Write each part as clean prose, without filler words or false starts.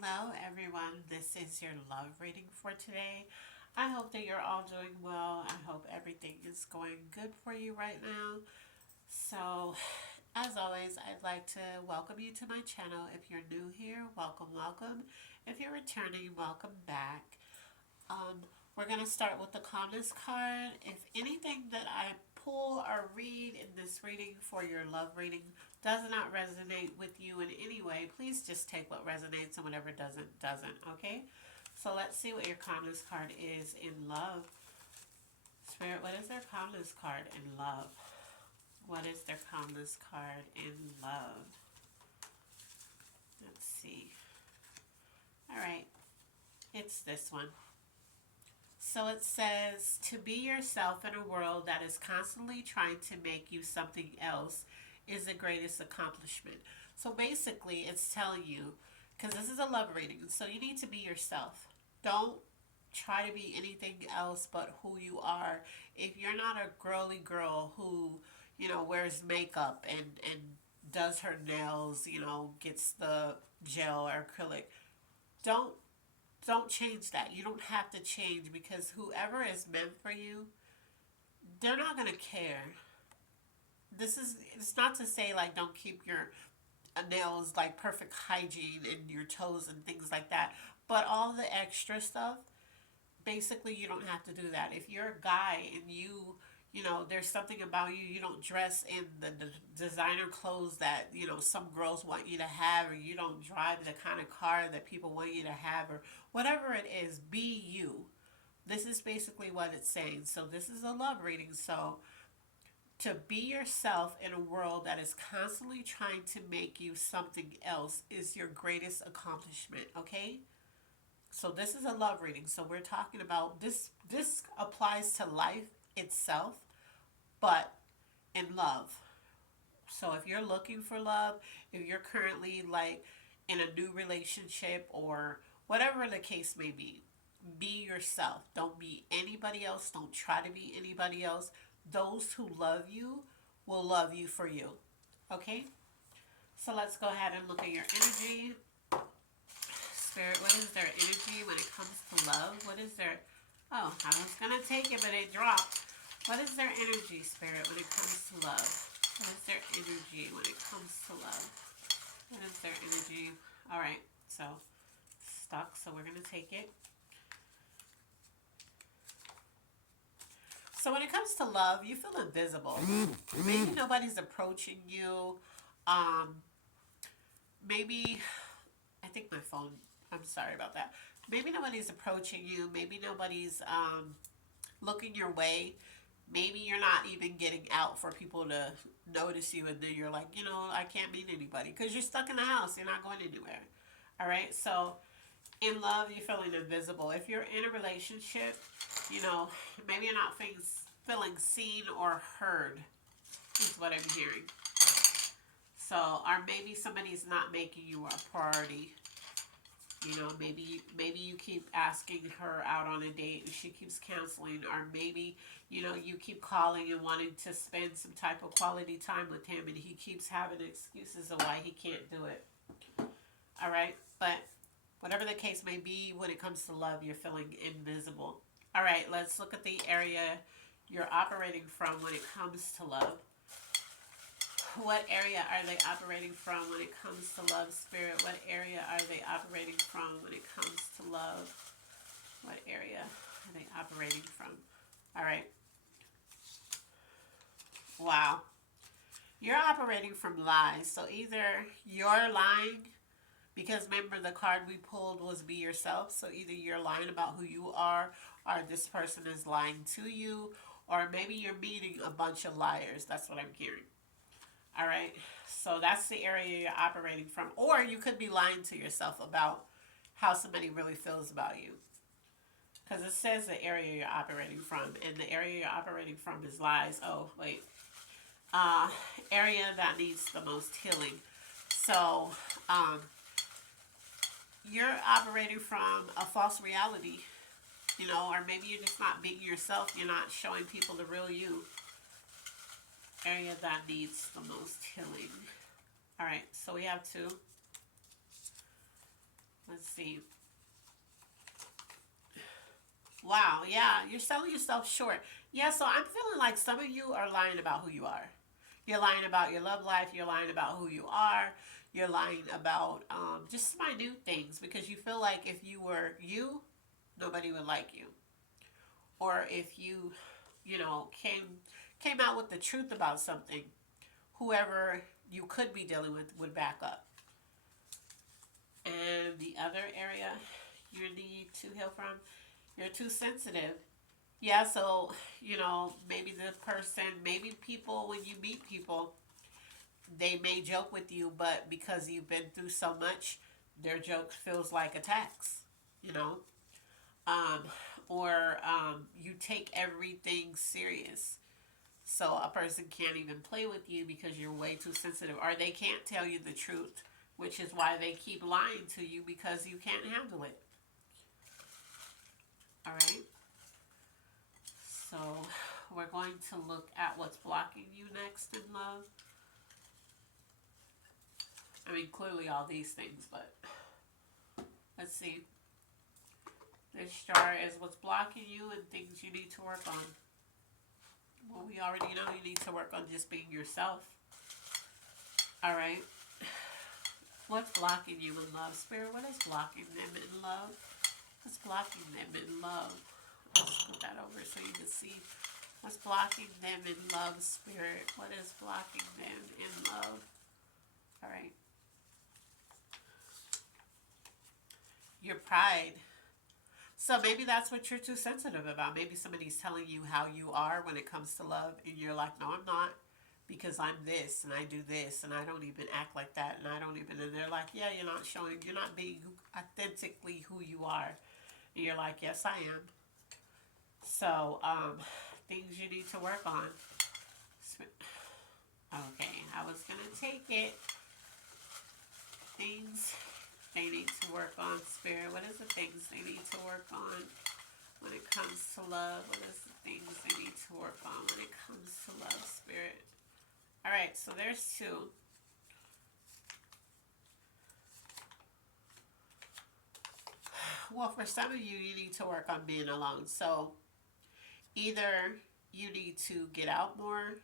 Hello, everyone. This is your love reading for today. I hope that you're all doing well. I hope everything is going good for you right now. So, as always, I'd like to welcome you to my channel. If you're new here, welcome, welcome. If you're returning, welcome back. Um, we're going to start with the calmness card. If anything that I pull or read in this reading for your love reading does not resonate with you in any way, please just take what resonates and whatever doesn't, okay? So let's see what your calmness card is in love. Spirit, what is their calmness card in love? What is their calmness card in love? Let's see. All right, it's this one. So it says, to be yourself in a world that is constantly trying to make you something else is the greatest accomplishment. So basically, it's telling you, because this is a love reading, so you need to be yourself. Don't try to be anything else but who you are. If you're not a girly girl who, wears makeup and does her nails, gets the gel or acrylic, don't don't change that. You don't have to change because whoever is meant for you, they're not going to care. It's not to say like don't keep your nails like perfect hygiene and your toes and things like that, but all the extra stuff, basically you don't have to do that. If you're a guy and there's something about you, you don't dress in the designer clothes that, some girls want you to have, or you don't drive the kind of car that people want you to have, or whatever it is, be you. This is basically what it's saying. So this is a love reading. So to be yourself in a world that is constantly trying to make you something else is your greatest accomplishment, okay? So this is a love reading. So we're talking about this applies to life itself, but in love. So if you're looking for love, if you're currently like in a new relationship or whatever the case may be yourself. Don't be anybody else. Don't try to be anybody else. Those who love you will love you for you. Okay? So let's go ahead and look at your energy. Spirit, what is their energy when it comes to love? What is their... Oh, I was going to take it, but it dropped. What is their energy, Spirit, when it comes to love? What is their energy when it comes to love? What is their energy? All right, so stuck, so we're going to take it. So when it comes to love, you feel invisible. Maybe nobody's approaching you. Maybe, I think my phone, I'm sorry about that. Maybe nobody's approaching you. Maybe nobody's looking your way. Maybe you're not even getting out for people to notice you, and then you're like, I can't meet anybody because you're stuck in the house. You're not going anywhere. All right, so in love, you're feeling invisible. If you're in a relationship, maybe you're not feeling seen or heard, is what I'm hearing. So, or maybe somebody's not making you a priority. Maybe you keep asking her out on a date and she keeps canceling, or maybe you keep calling and wanting to spend some type of quality time with him, and he keeps having excuses of why he can't do it. All right, but whatever the case may be, when it comes to love, you're feeling invisible. All right, let's look at the area you're operating from when it comes to love. What area are they operating from when it comes to love, Spirit? What area are they operating from when it comes to love? What area are they operating from? All right. Wow. You're operating from lies. So either you're lying, because remember the card we pulled was be yourself. So either you're lying about who you are, or this person is lying to you, or maybe you're meeting a bunch of liars. That's what I'm hearing. All right, so that's the area you're operating from. Or you could be lying to yourself about how somebody really feels about you. Because it says the area you're operating from, and the area you're operating from is lies. Oh, wait. Area that needs the most healing. So, you're operating from a false reality, or maybe you're just not being yourself. You're not showing people the real you. Area that needs the most healing. All right, so we have two. Let's see. Wow, yeah, you're selling yourself short. Yeah, so I'm feeling like some of you are lying about who you are. You're lying about your love life. You're lying about who you are. You're lying about just minute things because you feel like if you were you, nobody would like you. Or if you, came out with the truth about something, whoever you could be dealing with would back up. And the other area you need to heal from, you're too sensitive. Yeah, so, maybe the person, maybe people, when you meet people, they may joke with you, but because you've been through so much, their joke feels like attacks, you know? Um, or you take everything serious. So a person can't even play with you because you're way too sensitive, or they can't tell you the truth, which is why they keep lying to you because you can't handle it. All right. So we're going to look at what's blocking you next in love. I mean, clearly all these things, but let's see. This star is what's blocking you and things you need to work on. Well, we already know you need to work on just being yourself. All right. What's blocking you in love, Spirit? What is blocking them in love? What's blocking them in love? Let's put that over so you can see. What's blocking them in love, Spirit? What is blocking them in love? All right. Your pride. So maybe that's what you're too sensitive about. Maybe somebody's telling you how you are when it comes to love, and you're like, no, I'm not, because I'm this and I do this and I don't even act like that and I don't even. And they're like, yeah, you're not being authentically who you are. And you're like, yes, I am. So, things you need to work on. Okay, I was gonna take it. Things they need to work on, Spirit. What is the things they need to work on when it comes to love? What is the things they need to work on when it comes to love, Spirit? All right, so there's two. Well, for some of you, you need to work on being alone. So either you need to get out more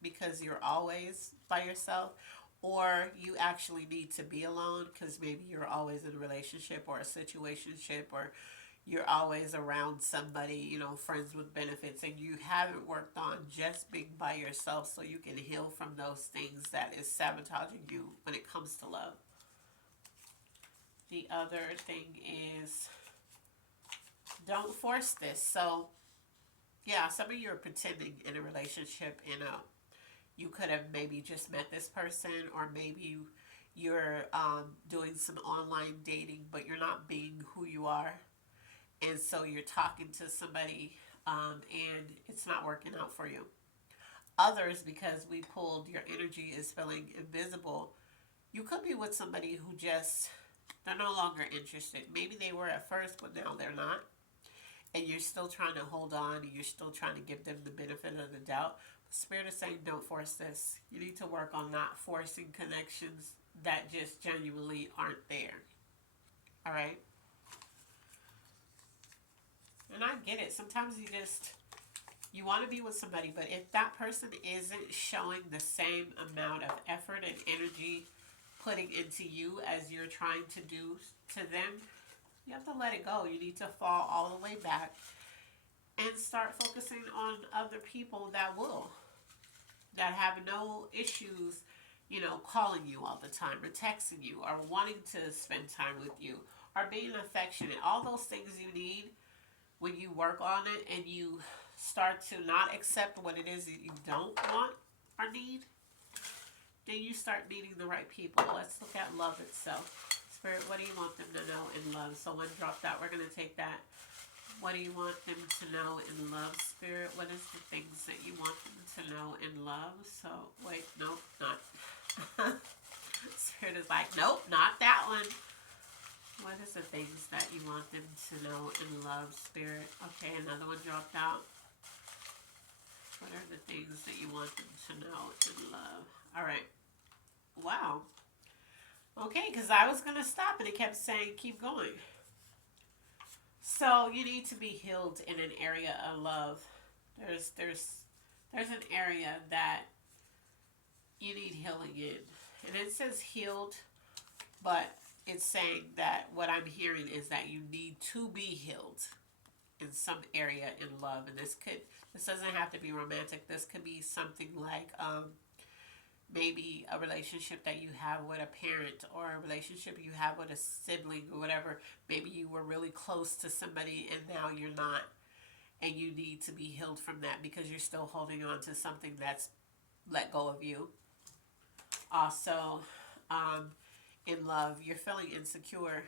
because you're always by yourself, or you actually need to be alone because maybe you're always in a relationship or a situationship, or you're always around somebody, friends with benefits, and you haven't worked on just being by yourself so you can heal from those things that is sabotaging you when it comes to love. The other thing is, don't force this. So, yeah, some of you are pretending in a relationship, you could have maybe just met this person, or maybe you're doing some online dating, but you're not being who you are. And so you're talking to somebody and it's not working out for you. Others, because we pulled your energy is feeling invisible, you could be with somebody who just, they're no longer interested. Maybe they were at first, but now they're not. And you're still trying to hold on, and you're still trying to give them the benefit of the doubt. Spirit is saying, don't force this. You need to work on not forcing connections that just genuinely aren't there. All right? And I get it. Sometimes you want to be with somebody, but if that person isn't showing the same amount of effort and energy putting into you as you're trying to do to them, you have to let it go. You need to fall all the way back and start focusing on other people that have no issues, calling you all the time, or texting you, or wanting to spend time with you, or being affectionate. All those things you need, when you work on it and you start to not accept what it is that you don't want or need, then you start meeting the right people. Let's look at love itself. Spirit, what do you want them to know in love? Someone dropped out. We're going to take that. What do you want them to know in love, Spirit? What is the things that you want them to know in love? So, wait, nope, not. Spirit is like, nope, not that one. What is the things that you want them to know in love, Spirit? Okay, another one dropped out. What are the things that you want them to know in love? All right. Wow. Okay, because I was going to stop and it kept saying keep going. So you need to be healed in an area of love. There's an area that you need healing in. And it says healed, but it's saying that what I'm hearing is that you need to be healed in some area in love. And this doesn't have to be romantic. This could be something like maybe a relationship that you have with a parent, or a relationship you have with a sibling, or whatever. Maybe you were really close to somebody and now you're not, and you need to be healed from that because you're still holding on to something that's let go of you. Also, um, in love, you're feeling insecure,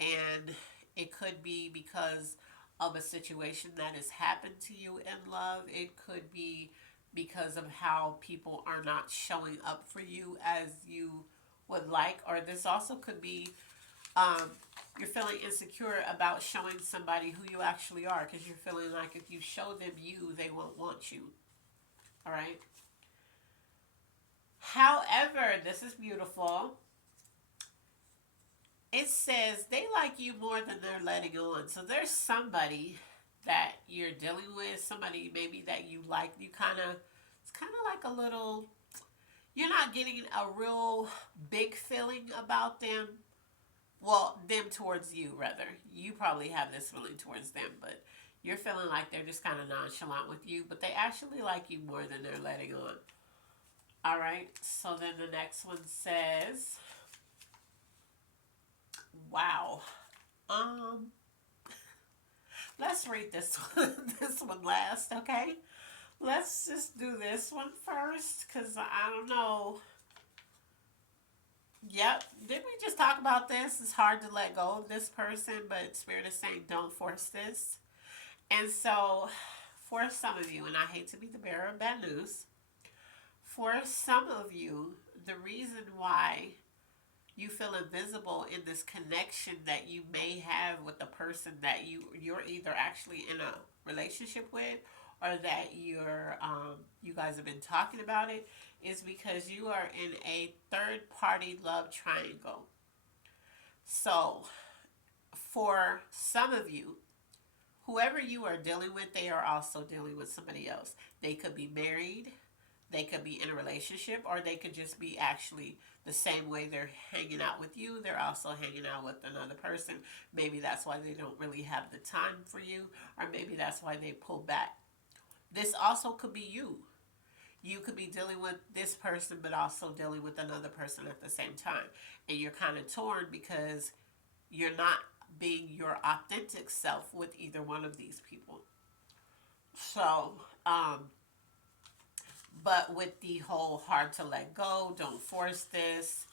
and it could be because of a situation that has happened to you in love. It could be because of how people are not showing up for you as you would like, or this also could be um, you're feeling insecure about showing somebody who you actually are, because you're feeling like if you show them you, they won't want you. All right. However, this is beautiful. It says they like you more than they're letting on. So there's somebody that you're dealing with, somebody maybe that you like. It's kind of like a little, you're not getting a real big feeling about them. Well, them towards you, rather. You probably have this feeling towards them, but you're feeling like they're just kind of nonchalant with you, but they actually like you more than they're letting on. All right, so then the next one says, wow. Um, let's read this one, this one last, okay? Let's just do this one first, because I don't know. Yep, didn't we just talk about this? It's hard to let go of this person, but Spirit is saying don't force this. And so, for some of you, and I hate to be the bearer of bad news, for some of you, the reason why you feel invisible in this connection that you may have with the person that you're either actually in a relationship with, or that you guys have been talking about it, is because you are in a third party love triangle. So for some of you, whoever you are dealing with, they are also dealing with somebody else. They could be married, they could be in a relationship, or they could just be actually the same way they're hanging out with you, they're also hanging out with another person. Maybe that's why they don't really have the time for you, or maybe that's why they pull back. This also could be you. You could be dealing with this person, but also dealing with another person at the same time. And you're kind of torn because you're not being your authentic self with either one of these people. So, but with the whole hard to let go, don't force this,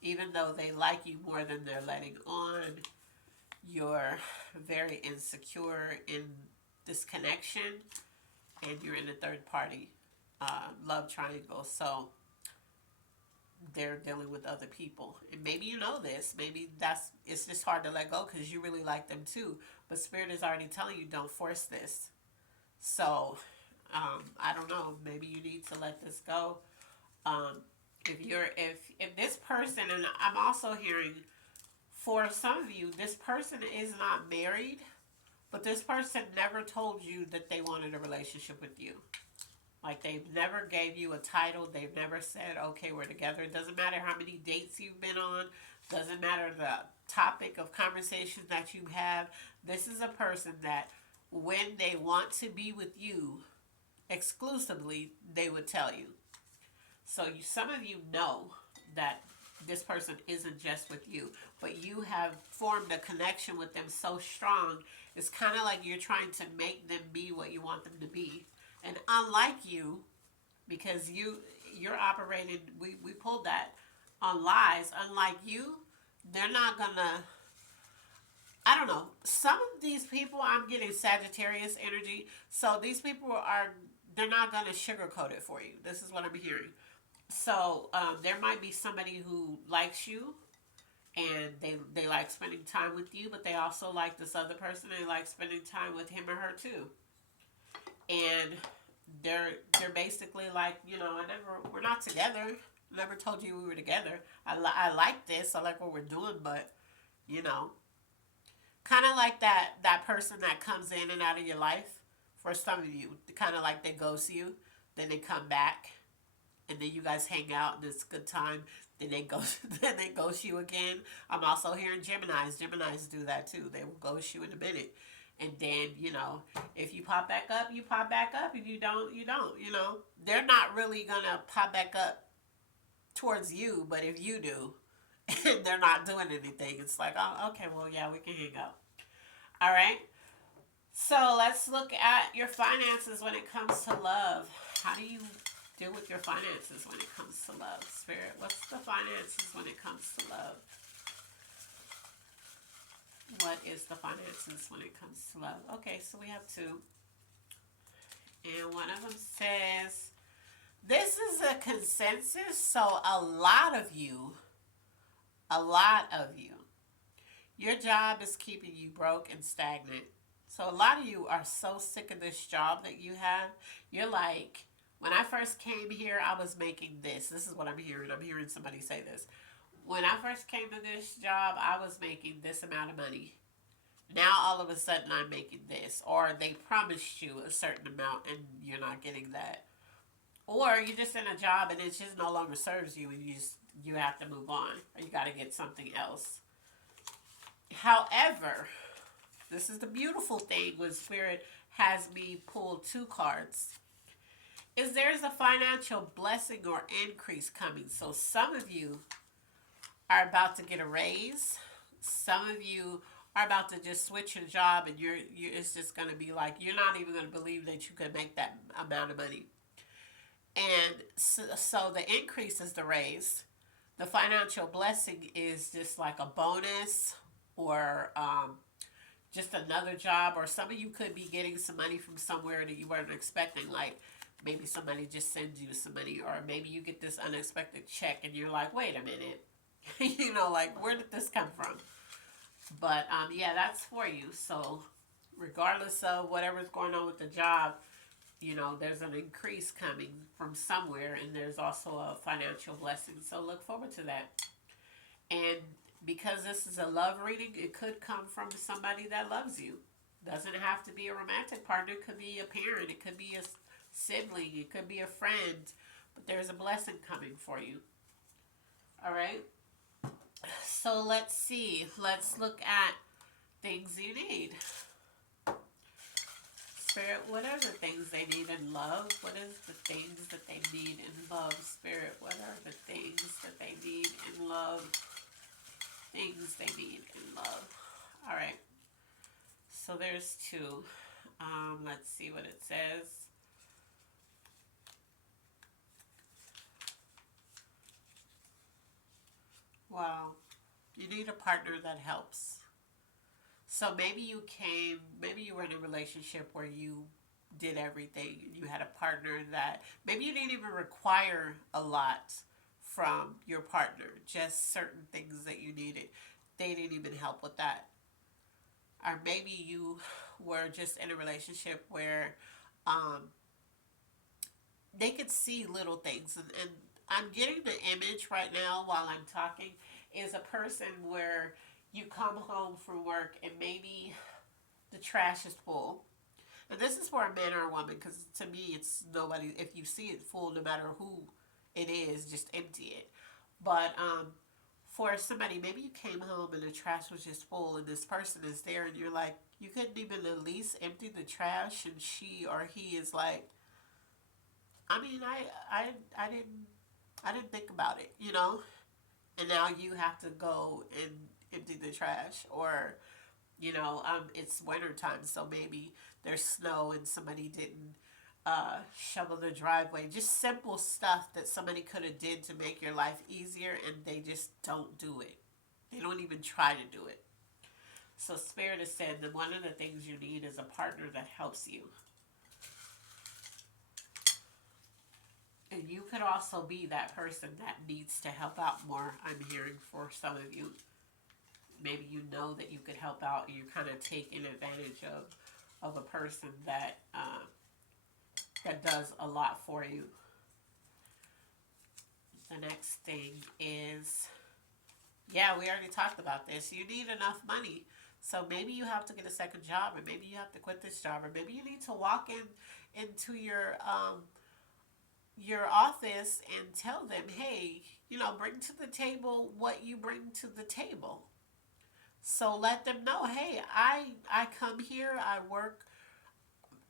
even though they like you more than they're letting on, you're very insecure in this connection, and you're in a third party love triangle. So they're dealing with other people, and maybe you know this. Maybe it's just hard to let go because you really like them too. But Spirit is already telling you don't force this. So I don't know. Maybe you need to let this go. Um, if this person, and I'm also hearing for some of you, this person is not married, but this person never told you that they wanted a relationship with you. Like they've never gave you a title. They've never said, okay, we're together. It doesn't matter how many dates you've been on. Doesn't matter the topic of conversation that you have. This is a person that when they want to be with you exclusively, they would tell you. So some of you know that this person isn't just with you, but you have formed a connection with them so strong. It's kind of like you're trying to make them be what you want them to be. And unlike you, because you're operating, we pulled that on lies. Unlike you, they're not gonna. I don't know. Some of these people, I'm getting Sagittarius energy. So these people they're not gonna sugarcoat it for you. This is what I'm hearing. So there might be somebody who likes you, and they like spending time with you, but they also like this other person. They like spending time with him or her too. And they're basically like, we're not together. Never told you we were together. I like this. I like what we're doing, but you know, kind of like that person that comes in and out of your life. For some of you, kind of like they ghost you, then they come back, and then you guys hang out and it's a good time. Then they ghost, then they ghost you again. I'm also hearing Gemini's. Gemini's do that too. They will ghost you in a minute, and then if you pop back up, you pop back up. If you don't, you don't. They're not really gonna pop back up towards you, but if you do, and they're not doing anything, it's like, oh, okay, well, yeah, we can hang out. All right. So let's look at your finances when it comes to love. How do you deal with your finances when it comes to love, Spirit? What's the finances when it comes to love? What is the finances when it comes to love? Okay, so we have two. And one of them says, this is a consensus, so a lot of you, your job is keeping you broke and stagnant. So a lot of you are so sick of this job that you have. You're like, when I first came here, I was making this. This is what I'm hearing. I'm hearing somebody say this. When I first came to this job, I was making this amount of money. Now all of a sudden I'm making this. Or they promised you a certain amount and you're not getting that. Or you're just in a job and it just no longer serves you and you have to move on. Or you got to get something else. However, this is the beautiful thing when Spirit has me pull two cards. Is there's a financial blessing or increase coming. So some of you are about to get a raise. Some of you are about to just switch your job and it's just going to be like, you're not even going to believe that you could make that amount of money. And so the increase is the raise. The financial blessing is just like a bonus or just another job. Or some of you could be getting some money from somewhere that you weren't expecting. Like maybe somebody just sends you some money. Or maybe you get this unexpected check and you're like, wait a minute. Like where did this come from? But yeah, that's for you. So regardless of whatever's going on with the job, there's an increase coming from somewhere, and there's also a financial blessing. So look forward to that. And because this is a love reading, it could come from somebody that loves you. Doesn't have to be a romantic partner. It could be a parent. It could be a sibling. It could be a friend. But there's a blessing coming for you. All right? So let's see. Let's look at things you need. Spirit, what are the things they need in love? What is the things that they need in love? Spirit, what are the things that they need in love? Things they need in love. All right. So there's two. Let's see what it says. Wow. You need a partner that helps. So maybe you were in a relationship where you did everything. You had a partner that maybe you didn't even require a lot from your partner, just certain things that you needed. They didn't even help with that. Or maybe you were just in a relationship where they could see little things. And I'm getting the image right now while I'm talking is a person where you come home from work and maybe the trash is full. And this is for a man or a woman because to me it's nobody. If you see it full, no matter who it is, just empty it. But for somebody, maybe you came home and the trash was just full and this person is there and you're like, you couldn't even at least empty the trash, and she or he is like, I mean, I didn't think about it, and now you have to go and empty the trash. Or it's winter time, so maybe there's snow and somebody didn't shovel the driveway. Just simple stuff that somebody could have did to make your life easier, and they just don't do it. They don't even try to do it. So Spirit has said that one of the things you need is a partner that helps you. And you could also be that person that needs to help out more. I'm hearing for some of you. Maybe you know that you could help out and you're kind of taking advantage of a person that that does a lot for you. The next thing is, yeah, we already talked about this. You need enough money. So maybe you have to get a second job, or maybe you have to quit this job, or maybe you need to walk into your office and tell them, hey, bring to the table what you bring to the table. So let them know, hey, I come here, I work,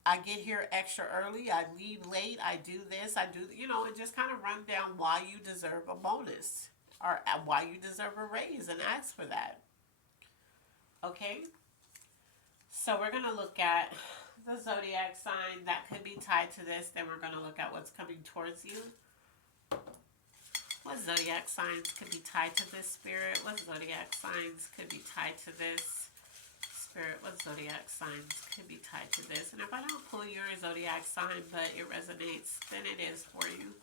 I get here extra early, I leave late, I do this, I do, and just kind of run down why you deserve a bonus or why you deserve a raise and ask for that. Okay? So we're going to look at the zodiac sign that could be tied to this. Then we're going to look at what's coming towards you. What zodiac signs could be tied to this, Spirit? What zodiac signs could be tied to this? Spirit, what zodiac signs could be tied to this? And if I don't pull your zodiac sign, but it resonates, then it is for you.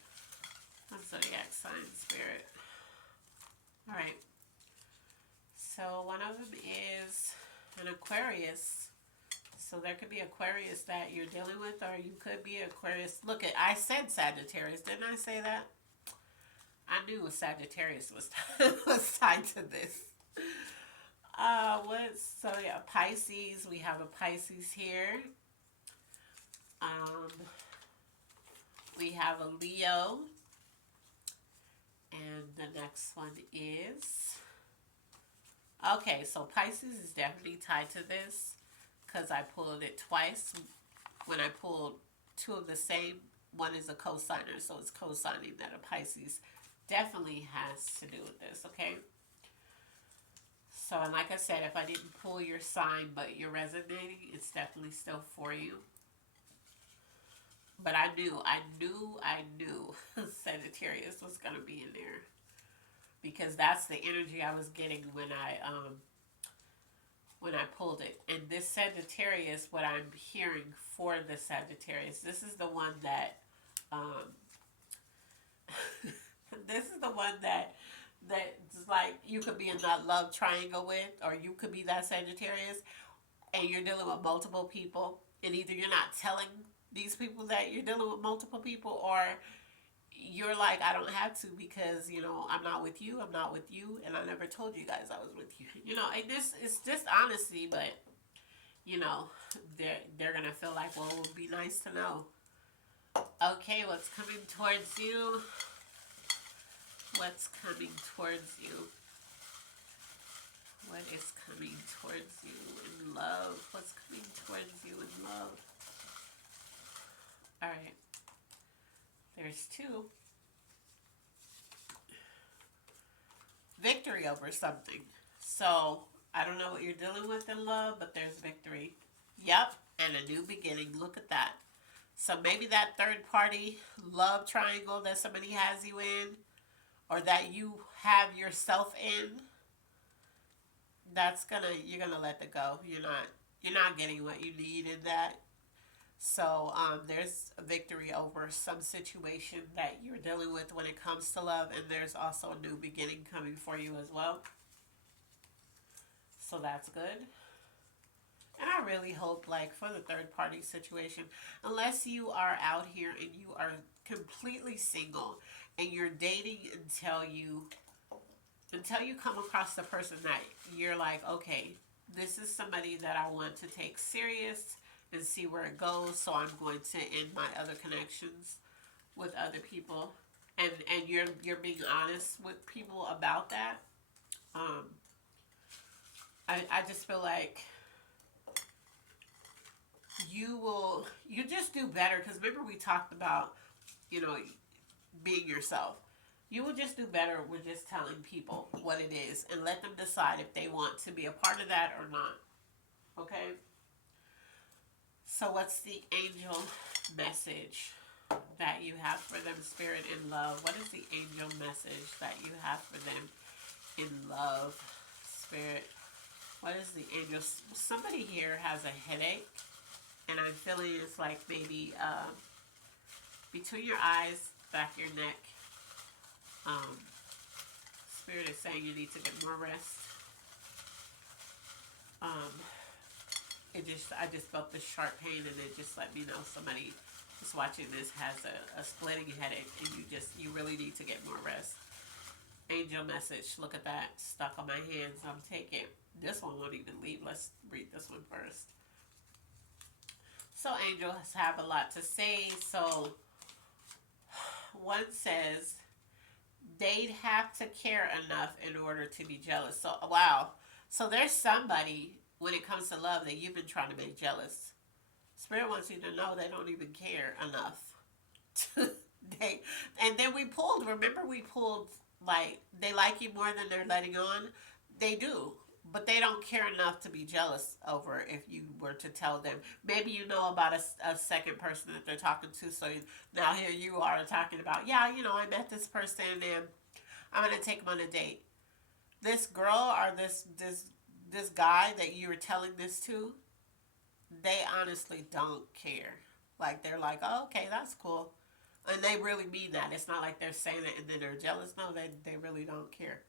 What zodiac sign, Spirit? All right. So one of them is an Aquarius. So there could be Aquarius that you're dealing with, or you could be Aquarius. Look, I said Sagittarius. Didn't I say that? I knew Sagittarius was was tied to this. So yeah, Pisces. We have a Pisces here. We have a Leo. And the next one is... Okay, so Pisces is definitely tied to this because I pulled it twice. When I pulled two of the same, one is a cosigner, so it's cosigning that a Pisces definitely has to do with this, okay? So, and like I said, if I didn't pull your sign, but you're resonating, it's definitely still for you. But I knew Sagittarius was going to be in there. Because that's the energy I was getting when I pulled it. And this Sagittarius, what I'm hearing for the Sagittarius, this is the one that this is the one that's like you could be in that love triangle with, or you could be that Sagittarius, and you're dealing with multiple people, and either you're not telling these people that you're dealing with multiple people, or you're like, I don't have to because, I'm not with you, and I never told you guys I was with you. And this is just honesty, but, they're going to feel like, well, it would be nice to know. Okay, what's coming towards you? What's coming towards you? What is coming towards you in love? What's coming towards you in love? All right. There's two. Victory over something. So, I don't know what you're dealing with in love, but there's victory. Yep, and a new beginning. Look at that. So maybe that third party love triangle that somebody has you in, or that you have yourself in, you're gonna let it go. You're not getting what you need in that. So there's a victory over some situation that you're dealing with when it comes to love, and there's also a new beginning coming for you as well. So that's good. And I really hope, like, for the third party situation, unless you are out here and you are completely single and you're dating until you come across the person that you're like, okay, this is somebody that I want to take serious and see where it goes, so I'm going to end my other connections with other people, and you're being honest with people about that. I just feel like you just do better, because remember we talked about being yourself. You will just do better with just telling people what it is and let them decide if they want to be a part of that or not. Okay? So what's the angel message that you have for them, Spirit, in love? What is the angel message that you have for them in love, Spirit? What is the angel? Somebody here has a headache, and I'm feeling it's like maybe between your eyes, back of your neck. Spirit is saying you need to get more rest. I just felt this sharp pain, and it just let me know somebody who's watching this has a splitting headache, and you really need to get more rest. Angel message. Look at that. Stuck on my hands. I'm taking. This one won't even leave. Let's read this one first. So angels have a lot to say. So one says they'd have to care enough in order to be jealous. So wow. So there's somebody when it comes to love that you've been trying to make jealous. Spirit wants you to know they don't even care enough. they and then we pulled. Remember we pulled like they like you more than they're letting on. They do, but they don't care enough to be jealous over if you were to tell them. Maybe you know about a second person that they're talking to, so now here you are talking about, yeah, I met this person and I'm gonna take them on a date. This girl or this guy that you were telling this to, they honestly don't care. Like they're like, oh, okay, that's cool, and they really mean that. It's not like they're saying it and then they're jealous. No, they really don't care.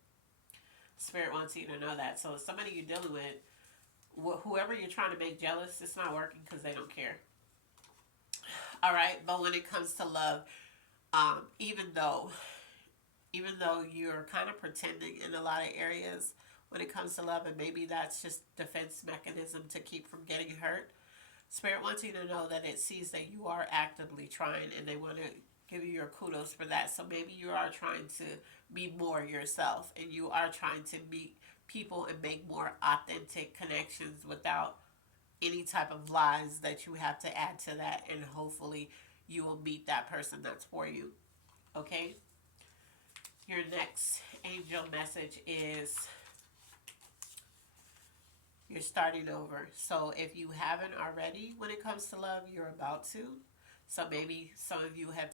Spirit wants you to know that. So somebody you're dealing with, whoever you're trying to make jealous, it's not working because they don't care. All right, but when it comes to love, even though you're kind of pretending in a lot of areas when it comes to love, and maybe that's just defense mechanism to keep from getting hurt. Spirit wants you to know that it sees that you are actively trying, and they want to give you your kudos for that. So maybe you are trying to be more yourself, and you are trying to meet people and make more authentic connections without any type of lies that you have to add to that, and hopefully you will meet that person that's for you. Okay? Your next angel message is you're starting over. So if you haven't already, when it comes to love, you're about to. So maybe some of you have